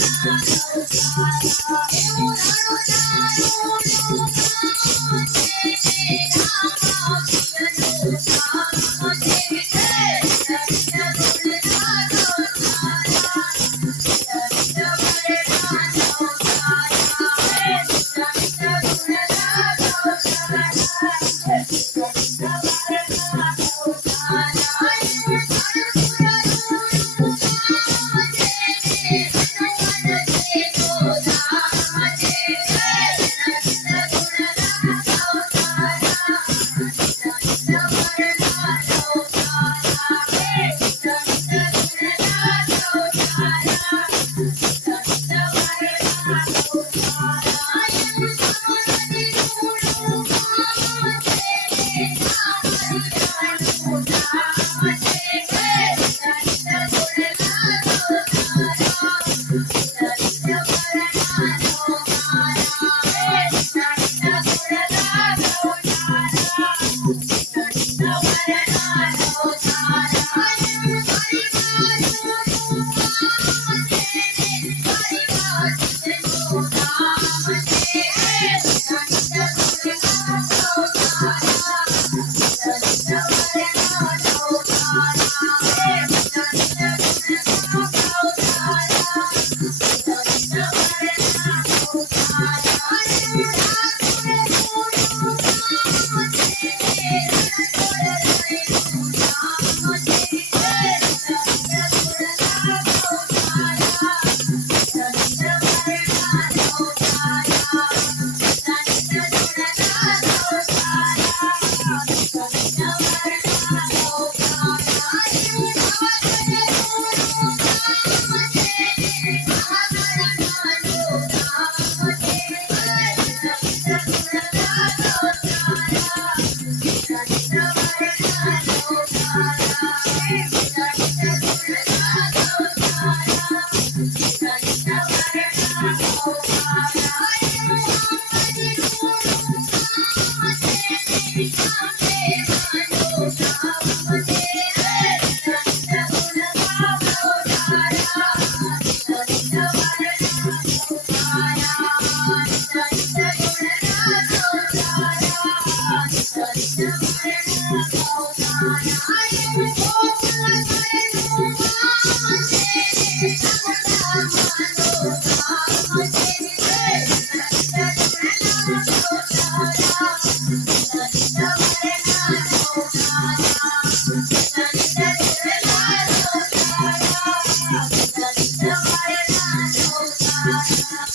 system.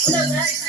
Hello, guys.